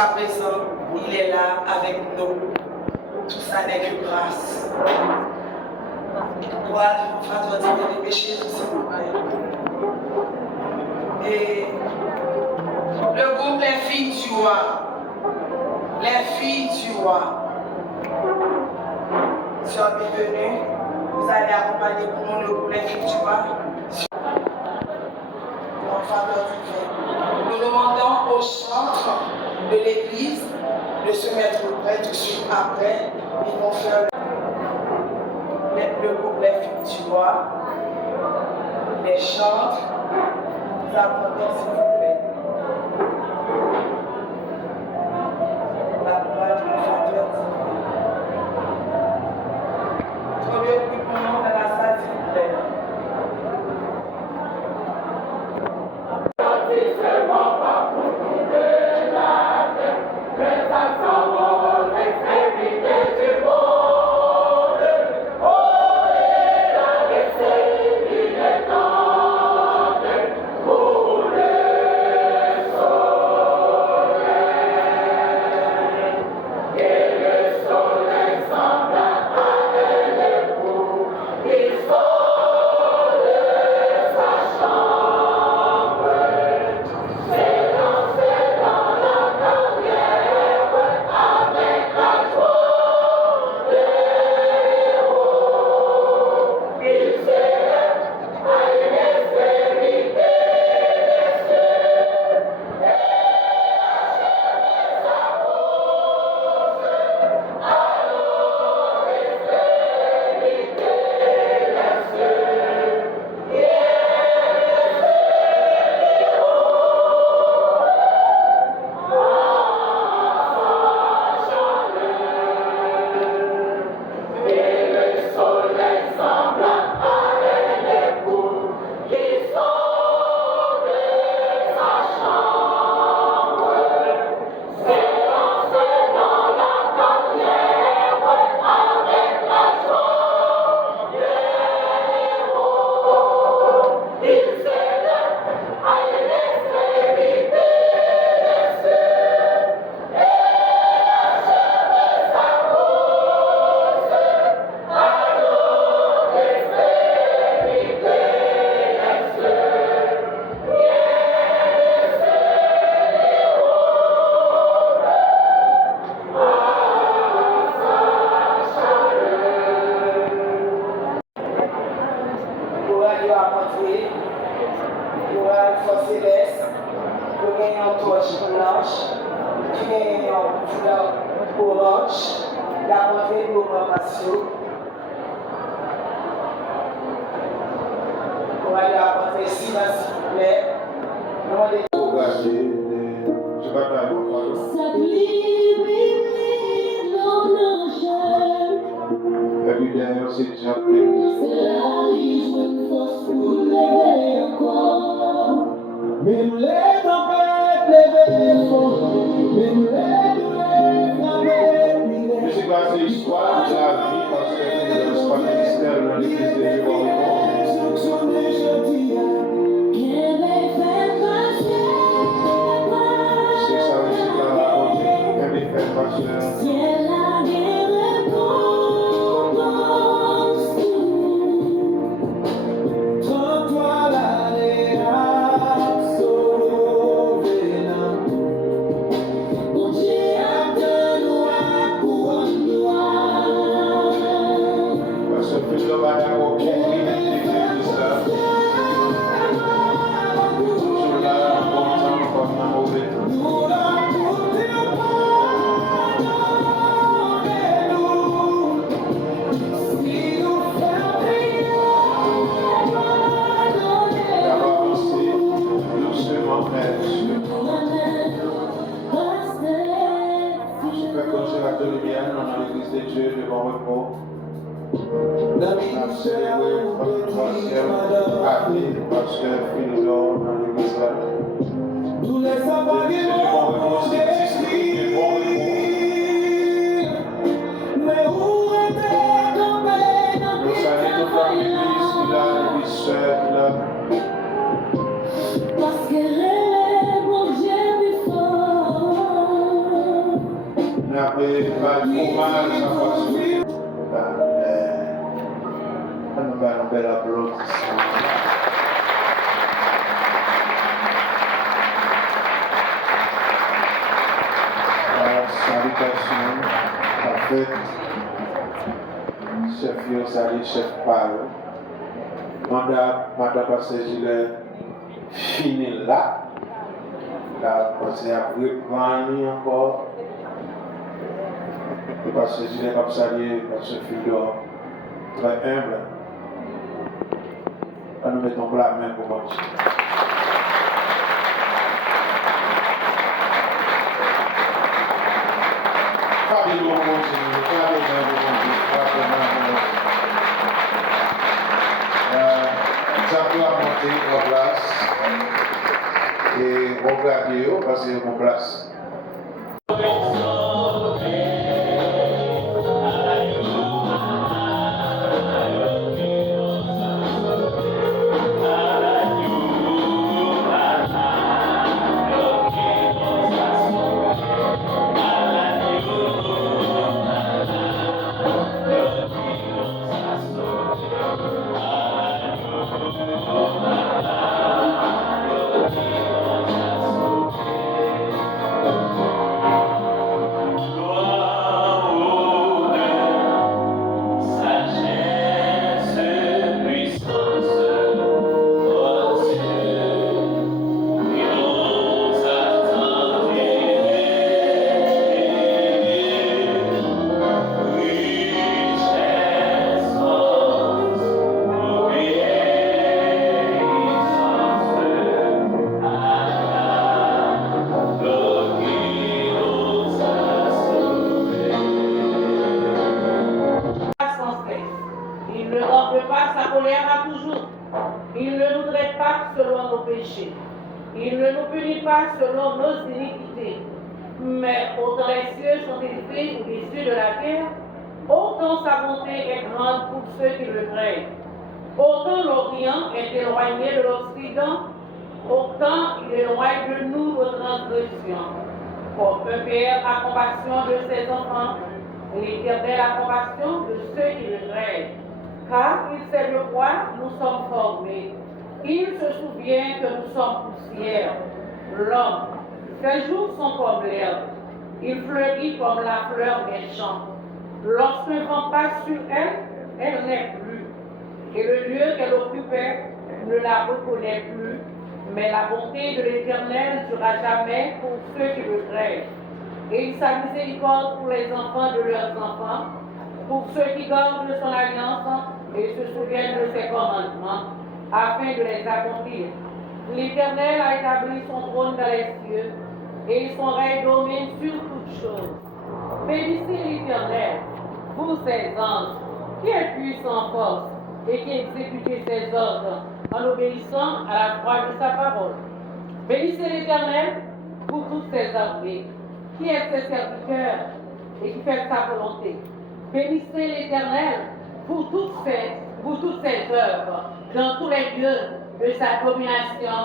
Jusqu'à présent, il est là avec nous. Tout ça n'est que grâce. Gloire à toi, les péchés, s'il vous plaît. Et le groupe Les Filles du Roi. Les Filles du Roi. Sois bienvenue. Vous allez accompagner pour nous le groupe Les Filles du Roi. En faveur du Christ. Nous demandons au chantre de l'église de se mettre prêt tout de suite après. Ils vont faire le groupe Les Filles du Roi. Les chantres. Nous apportons s'il vous plaît. La gloire du Seigneur. Trop bien, puis pour nous dans la salle s'il vous plaît. Parce que les mon Dieu est fort. n'avait pas hommage à votre un bel applaudissement. Salutations à fait chef Yosali, chef Paro. Madame Pasteur Gilet fini là. Là, parce qu'il y a reprendre encore. Le Pasteur Gilet va saluer Pasteur Fidor, très humble. Nous mettons la main pour moi. Fabio continue, Jean-Claude a monté en place et on va parce que mon place. Il ne nous punit pas selon nos iniquités, mais autant les cieux sont élevés au-dessus de la terre, autant sa bonté est grande pour ceux qui le craignent. Autant l'Orient est éloigné de l'Occident, autant il éloigne de nous nos transgressions. Comme un père a compassion de ses enfants, l'Éternel a compassion de ceux qui le craignent. Car il sait de quoi nous sommes formés. Il se souvient que nous sommes poussière. L'homme, ses jours sont comme l'herbe. Il fleurit comme la fleur des champs. Lorsqu'un vent passe sur elle, elle n'est plus. Et le lieu qu'elle occupait ne la reconnaît plus. Mais la bonté de l'Éternel ne durera jamais pour ceux qui le craignent. Et il sa miséricorde pour les enfants de leurs enfants, pour ceux qui gardent son alliance et se souviennent de ses commandements, afin de les accomplir. L'Éternel a établi son trône dans les cieux, et son règne domine sur toutes choses. Bénissez l'Éternel, vous ses anges, qui est puissant en force, et qui exécute ses ordres, en obéissant à la voix de sa parole. Bénissez l'Éternel, pour toutes ses armées, qui est ses serviteurs, et qui fait sa volonté. Bénissez l'Éternel, pour toutes ses œuvres, dans tous les lieux de sa domination,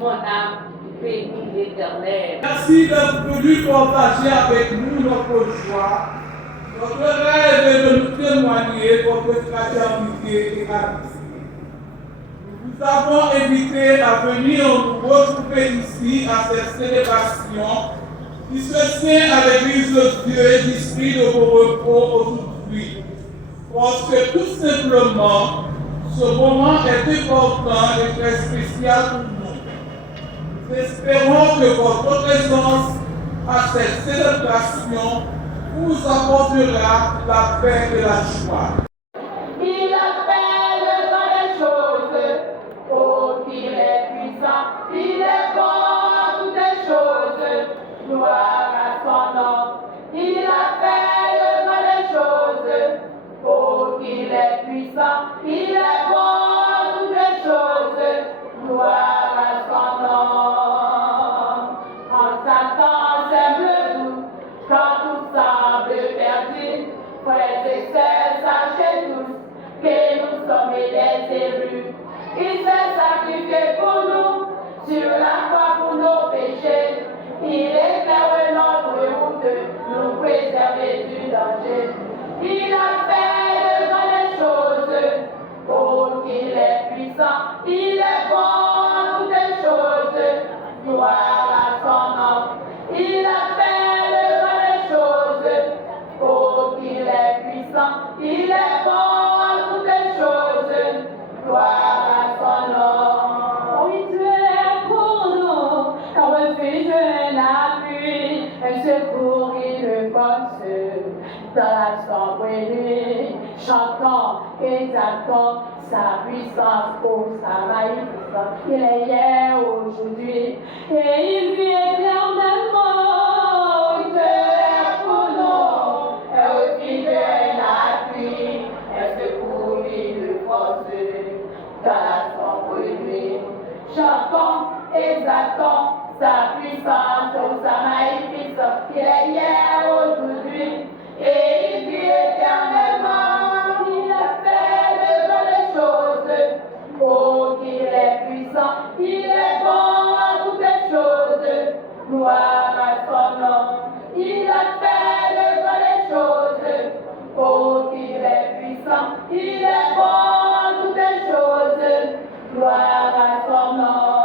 mon âme bénit l'Éternel. Merci d'être venu partager avec nous notre joie, notre rêve et de nous témoigner votre fraternité et amitié. Nous vous avons invité à venir nous retrouver ici à cette célébration qui se tient à l'Église de Dieu d'Esprit de vos repos aujourd'hui. Parce que tout simplement, ce moment est important et très spécial pour nous. Nous espérons que votre présence à cette célébration vous apportera la paix et la joie. Il a fait de grandes choses, oh, qu'il est puissant, il est bon à toutes les choses, gloire à son nom. Il a fait de grandes choses, oh, qu'il est puissant, il est bon à toutes les choses, gloire à son nom. En Satan sème le doute, quand tout semble perdu, frères et sœurs, sachez il a fait de grandes choses. Oh, qu'il est puissant, il est bon en toutes les choses. Gloire à son nom. Oui, tu es pour nous, un refuge, un appui, un secours et une force. Dans la sombre nuit, chantons, exaltons sa puissance, oh sa magnificence. Il est hier, aujourd'hui, et il vit éternellement. Il est pour nous, un refuge, un appui, un secours et une force. Dans la sombre nuit, chantons, exaltons sa puissance, oh sa magnificence. Il est hier, aujourd'hui, et il vit éternellement. Il a fait de grandes choses. Oh, qu'il est puissant, il est bon en toutes les choses. Gloire à son nom. Il a fait de grandes choses. Oh, qu'il est puissant, il est bon en toutes les choses. Gloire à son nom.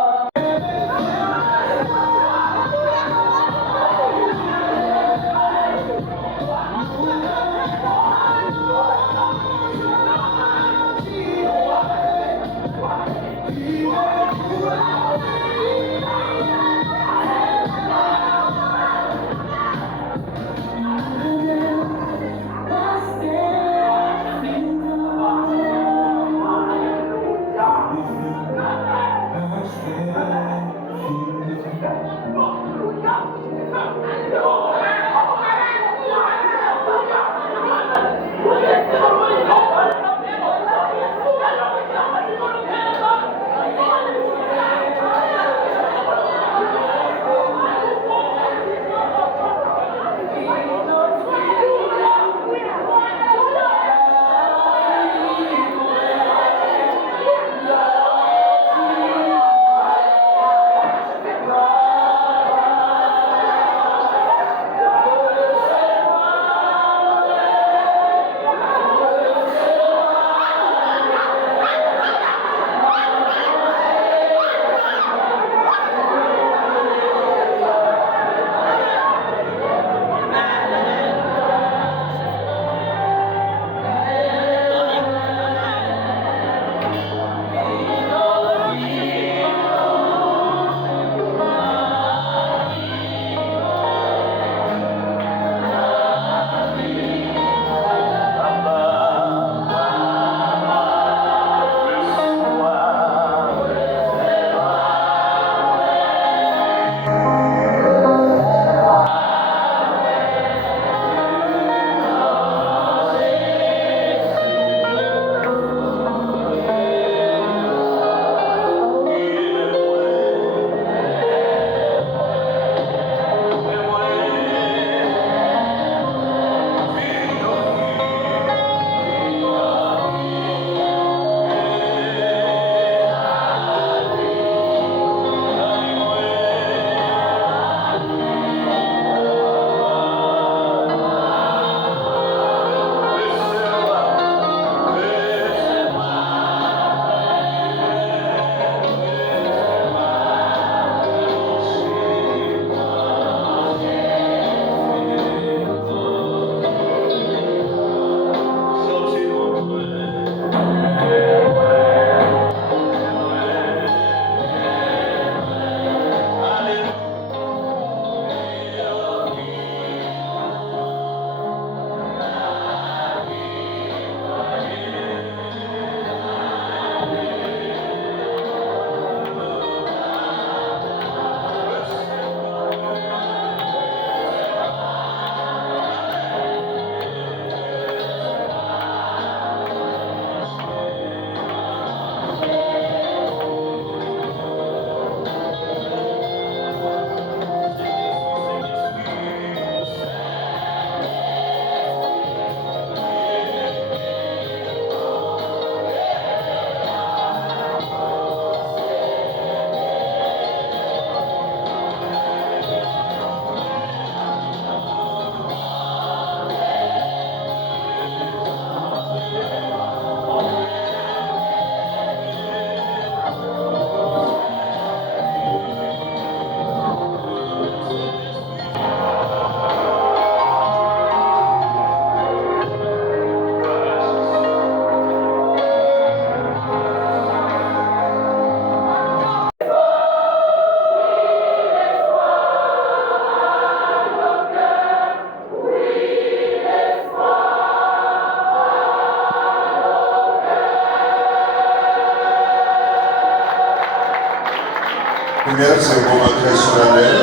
Première, c'est un moment très solennel,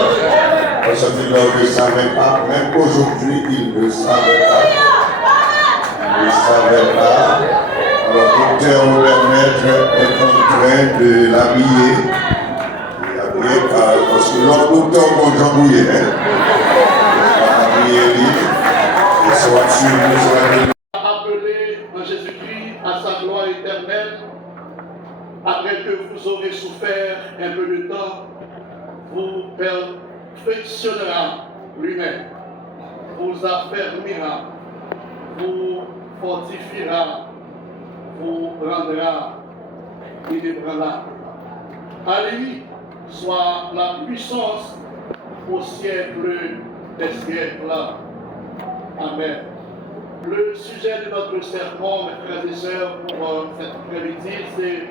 parce qu'il ne le savait pas, même aujourd'hui, il ne savait pas. Il ne savait pas. Alors, docteur Robert-Maître est en train de l'habiller. Parce que l'autre docteur, bon, Jean Bouillet, et soit sûr, appelé en Jésus-Christ à sa gloire éternelle, après que vous aurez souffert un peu de temps, vous perfectionnera lui-même, vous affermira, vous fortifiera, vous rendra inébranlable. À lui soit la puissance au siècle des siècles. Amen. Le sujet de notre sermon, mes frères et sœurs, pour cette après-midi, c'est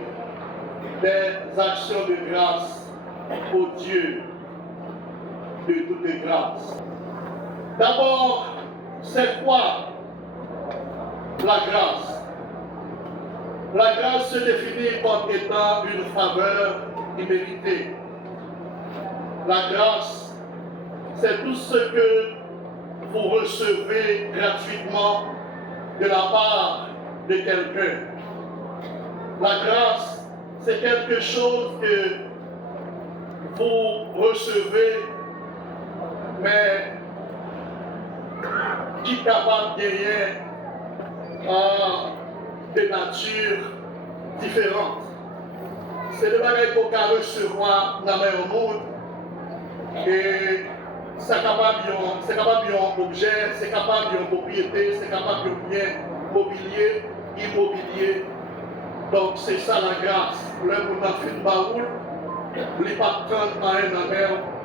des actions de grâce au Dieu de toutes grâces. D'abord, c'est quoi la grâce? La grâce se définit comme étant une faveur imméritée. La grâce, c'est tout ce que vous recevez gratuitement de la part de quelqu'un. La grâce, c'est quelque chose que vous recevez, mais qui est capable de gagner de nature différente. C'est le bagage qu'on peut recevoir dans le monde et c'est capable d'un objet, c'est capable d'une propriété, c'est capable d'un bien mobilier, immobilier. Donc c'est ça la grâce. Le monde a fait une baoule, il ne pas prendre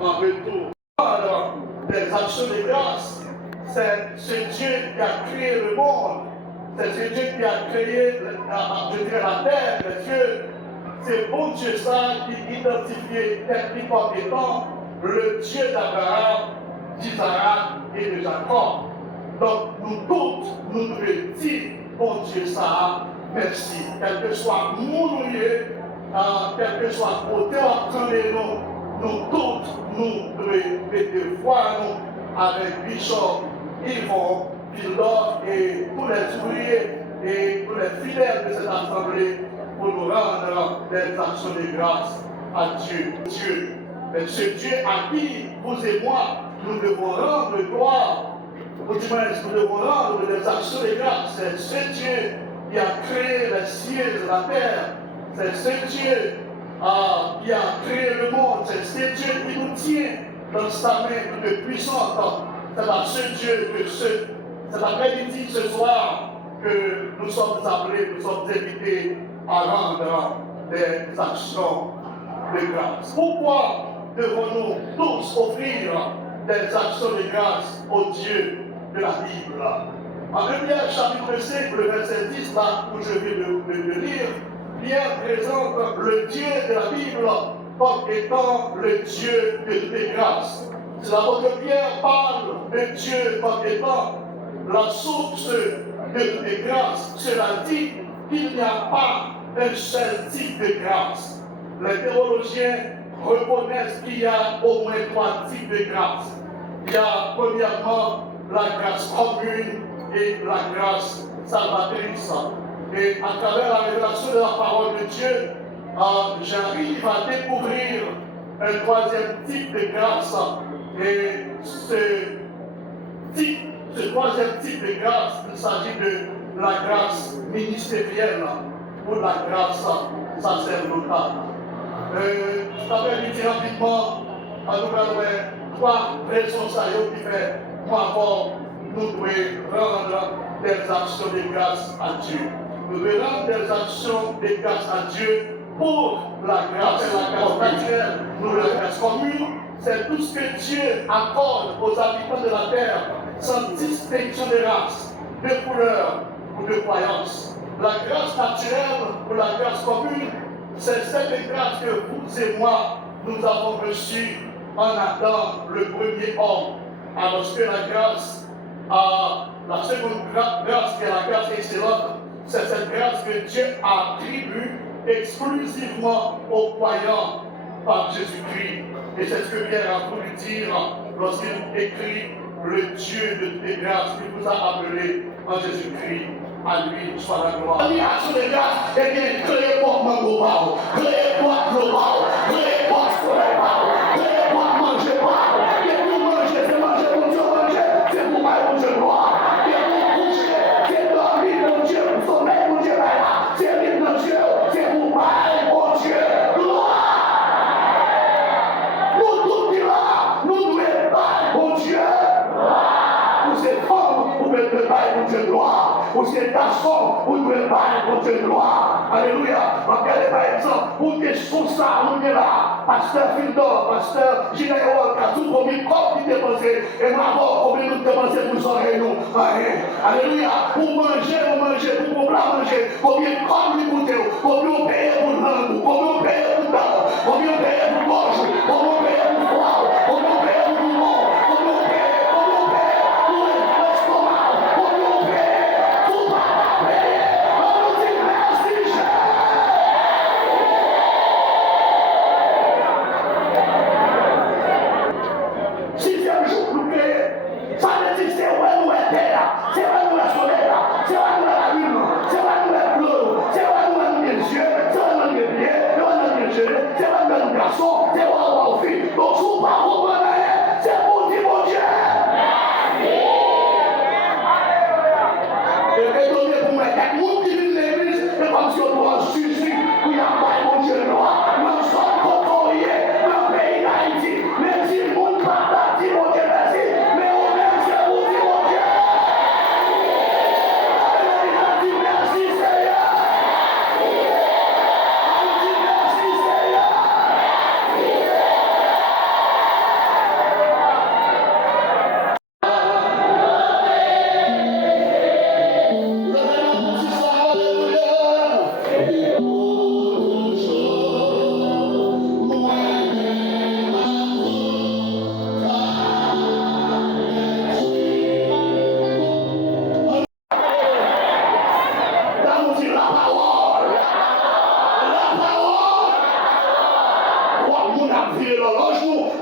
en retour. Alors, les actions de grâce, c'est Dieu qui a créé le monde. C'est Dieu qui a créé la terre, les cieux. C'est bon Dieu ça qui identifie technique comme étant le Dieu d'Abraham, d'Isaac et de Jacob. Donc nous tous, nous devons dire, bon Dieu ça, merci. Quel que soit mon lieu, quel que soit côté nous tous, nous devons mettre voir nous avec Bishop, Yvon, Pilote et tous les ouvriers et tous les fidèles de cette assemblée pour nous rendre des actions de grâce à Dieu. Mais ce Dieu à qui vous et moi, nous devons rendre gloire, ou du moins nous devons rendre des actions de grâce. C'est ce Dieu qui a créé les cieux et la terre. C'est ce Dieu qui a créé le monde. C'est ce Dieu qui nous tient dans sa main toute puissante. C'est à ce Dieu que c'est après-midi ce soir que nous sommes appelés, nous sommes invités à rendre des actions de grâce. Pourquoi devons-nous tous offrir des actions de grâce au Dieu de la Bible? En Pierre chapitre 5, le verset 10, là où je viens de lire, Pierre présente le Dieu de la Bible comme étant le Dieu de toutes les grâces. C'est d'abord que Pierre parle de Dieu comme étant la source de toutes les grâces. Cela dit qu'il n'y a pas un seul type de grâce. Les théologiens reconnaissent qu'il y a au moins 3 types de grâce. Il y a premièrement la grâce commune et la grâce salvatrice. Et à travers la révélation de la parole de Dieu, j'arrive à découvrir un 3e type de grâce. Et ce 3e type de grâce, il s'agit de la grâce ministérielle ou la grâce sacerdotale. Je t'avais dit rapidement, nous avons 3 raisons qui fait pourquoi nous devons rendre des actions de grâce à Dieu. Nous devons rendre des actions de grâce à Dieu pour la grâce naturelle, nous la grâce commune. C'est tout ce que Dieu accorde aux habitants de la terre, sans distinction de race, de couleur ou de croyance. La grâce naturelle ou la grâce commune, c'est cette grâce que vous et moi, nous avons reçue en Adam, le premier homme. Alors que la grâce, la seconde grâce qui est la grâce excellente, c'est cette grâce que Dieu attribue exclusivement aux croyants par Jésus-Christ. Et c'est ce que Pierre a voulu dire lorsqu'il écrit le Dieu de toutes les grâces qui vous a appelé en Jésus-Christ. À lui soit la gloire. Il y a sur les grâces, et bien, créez porte global, créez porte global, créez porte soleil, créez porte manger pas. Et pour manger, c'est manger pour Dieu manger, c'est pour manger pour Dieu gloire. Et pour coucher, c'est dormir pour Dieu, pour sommeil pour Dieu, c'est vivre pour Dieu, c'est pour manger pour Dieu gloire. Nous tous qui là, nous devons bailler pour Dieu. Pour ces femmes, vous devez bailler pour Dieu gloire. Pour ces garçons, vous devez bailler pour Dieu gloire. Alléluia. Regardez par exemple, pour des sous ça, on est là. Pasteur Fildor, pasteur Ginéol, qui a tout combien de corps qui dépensé, et maman, combien nous dépensé pour soirée nous. Alléluia. Pour manger, pour manger, combien de corps nous coûtez, combien on paye pour l'angle, combien on paye pour l'angle, combien on paye pour gorge, combien on paye pour foie, combien on paye pour poumon, combien on paye pour l'estomac, combien on paye pour pas payer. On nous dit merci, cher. Sixième jour, nous créons. Ça veut dire c'est où nous est terre, c'est où nous est soleil, c'est où nous est la lune, c'est où nous est bleu, c'est où nous est les yeux, c'est où nous est les pieds, c'est où nous est les jeunes, c'est où nous est les garçons, c'est où nous est les filles. Donc, si vous ne comprenez pas, c'est pour dire mon Dieu. Et étonné pour moi, il y a des gens qui viennent de l'église, mais comme si on doit juger, il y a pas mon Dieu noir, nous sommes contrôlés dans le pays d'Haïti, mais si le monde ne parle pas, dit mon Dieu merci, mais on même c'est pour dire mon Dieu. On dit merci Seigneur. On dit merci Seigneur.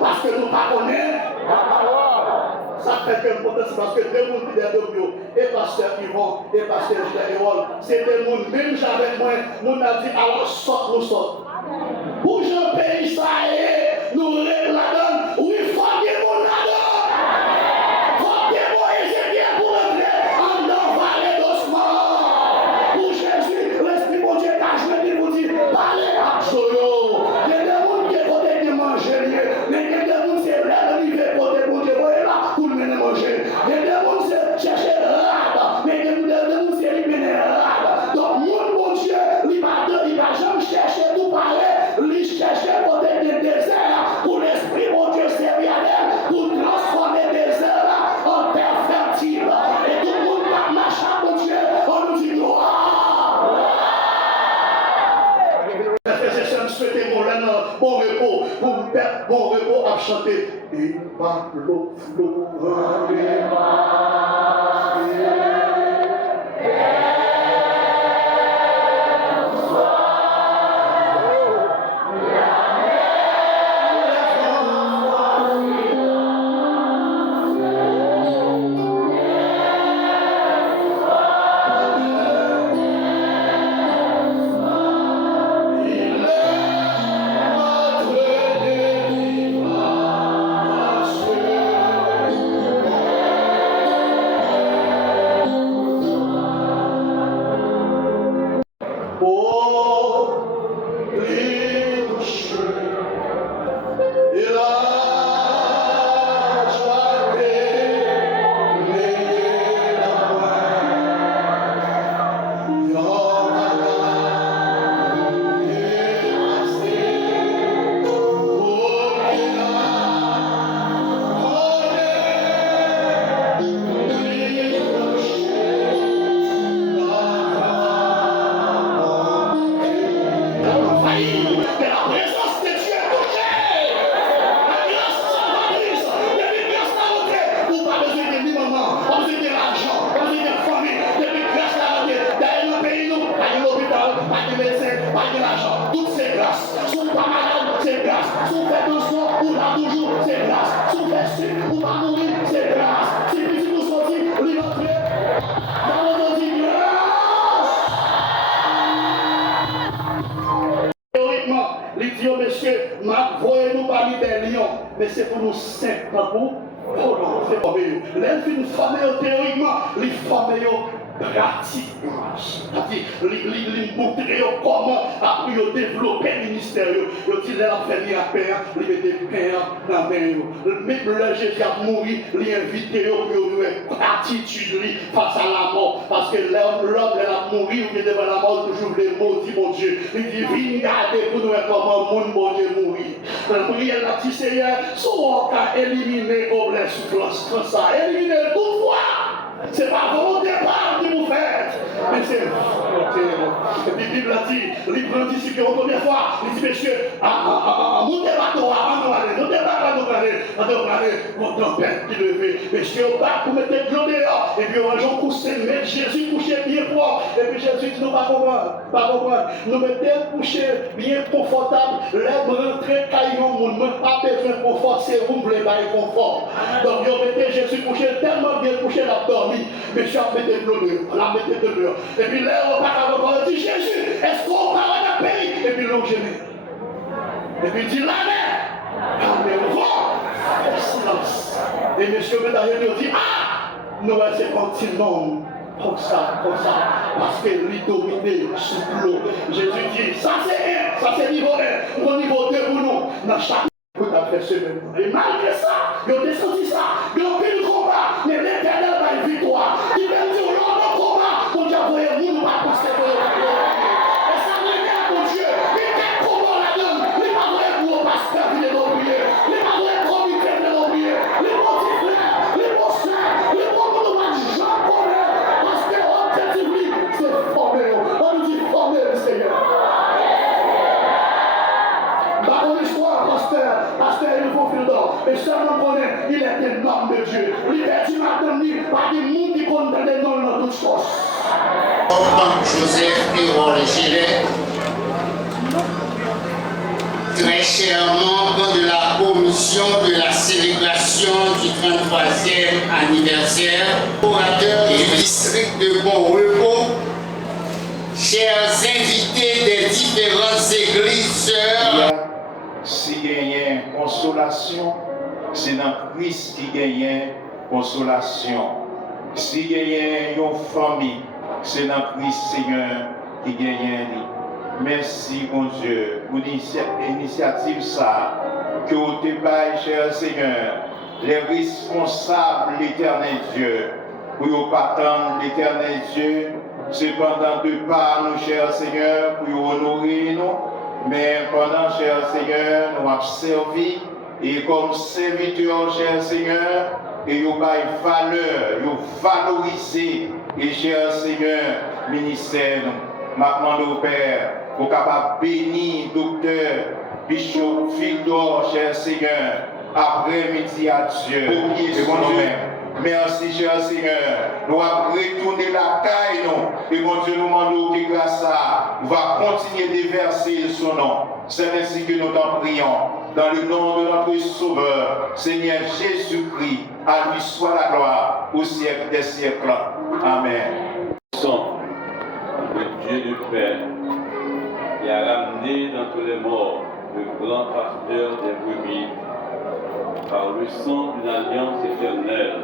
Parce que nous ne connaissons pas. Ça fait que parce que deux monde qui sont et pasteur Yvon et pasteur Général, c'est des gens, même j'avais moi, nous a dit alors sort, nous sort. Pour jean pays ça est, nous règle la donne, oui, il faut que nous la donne. Il faut que nous essayions pour entrer en dans vallée d'osman. Pour Jésus, l'Esprit de Dieu a joué, il vous dit, parlez à Solo. Il y a des gens qui ont été mangés, mais il y a des gens qui sont arrivés pour te pour Dieu, là, pour le manger. Il y a des gens qui cherchent rade, mais il y a des gens qui sont rade. Donc, mon Dieu, il va jamais chercher tout parler. Lui chercher pour des déserts, pour l'esprit, mon Dieu, servir à elle, pour transformer des déserts en terre fertile. Et tout le monde va marcher, mon Dieu, on nous dit gloire. Je souhaite bon repos, pour me faire bon repos à chanter. Et par l'eau, Si on fait attention, on va toujours, c'est grâce. Si on fait sucre, on va mourir, c'est grâce. Si petit nous sortit, on est rentré. Dans le nom de grâce. Théoriquement, les dieux, monsieur, voyez-nous parmi des lions, mais c'est pour nous saints, pas pour. Oh non, c'est pas mieux. Les filles forment théoriquement, les forment pratiquement. C'est-à-dire, les montrer comment après développer le ministère. Ils disent, là, fait la paix, ils mettent des paix dans la main. Même le Jésus a mouru, ils invitent pour une attitude face à la mort. Parce que l'homme, elle a mouru, ou bien devant la mort, toujours les mots, dit mon Dieu. Il dit, viens regarder pour nous comment mon bon Dieu mourit. La prière a dit, Seigneur, soit qu'à éliminer comme les souffrances, comme ça, éliminer toutefois. C'est pas volonté par qui vous faites, mais c'est volonté. Et puis la Bible a dit, les prend disciples une première fois, il dit, monsieur, montez bateau, montez mon tempête qui levait. Monsieur, au bas, vous mettez de l'eau dehors, et puis un jour couché, mais Jésus couché bien propre, et puis Jésus dit, nous pas comprendre, nous mettons couché bien confortable, les rentrées caillons, nous n'avons pas besoin de confort, c'est vous voulez pas de confort. Donc, vous mettez Jésus couché tellement bien couché, la dormi. Mais je vais mettre de l'eau, la mettez de l'eau. Et puis là, on va dit Jésus, est-ce qu'on va dans le pays? Et puis l'eau gêné. Et puis il dit la mer. La mer vent. Silence. Et monsieur Médaillé nous dit, nous c'est continent. Comme ça. Parce que lui dominé sous l'eau. Jésus dit, ça c'est niveau 1. Au niveau 2 pour nous. Dans chaque et malgré ça, ils ont descendu ça, ils ont pris le combat, mais l'Éternel va une victoire. Il va dire, lors du combat, quand Dieu a voyé, nous ne pas passer pour le combat. Et ça me regarde, mon Dieu, il y a un combat là-dedans, il va voir pour le pasteur qui est oublié, il va voir pour le comité qui est oublié, les bons frères, les bons soeurs, les bons mouvements japonais, parce que objectivement, c'est formé, on nous dit formé, le Seigneur. Dans l'histoire, pasteur, il faut faire d'or. Et seulement connaît, il est un homme de Dieu. Liberté m'a donné par des gens qui condamnent les noms dans toutes choses. Joseph Hérol Gillet, très cher membre de la commission de la célébration du 33e anniversaire, orateur du district de Bon Repos, chers invités des différentes églises sœurs. Si gagne consolation, c'est dans Christ qui gagne consolation. Si gagne une famille, c'est dans Christ Seigneur qui gagne. Merci mon Dieu pour l'initiative ça que vous débattez, cher Seigneur, les responsables l'Éternel Dieu, pour vous attendre l'Éternel Dieu, cependant de par nous, cher Seigneur, pour vous honorer nous. Mais pendant, cher Seigneur, nous avons servi et comme serviteurs, cher Seigneur, et nous avons valeur, nous valoriser, et cher Seigneur, ministère, nous demandons au Père, pour capable bénir, docteur, Bishop Fildor, cher Seigneur, après-midi à Dieu, et mon Dieu. Merci, cher Seigneur. Nous allons retourner la caille, non. Et mon Dieu nous demande que grâce à ça, nous allons continuer de verser son nom. C'est ainsi que nous t'en prions. Dans le nom de notre Sauveur, Seigneur Jésus-Christ, à lui soit la gloire au siècle des siècles. Amen. Le Dieu du Père, qui a ramené d'entre les morts le grand pasteur des brebis par le sang d'une alliance éternelle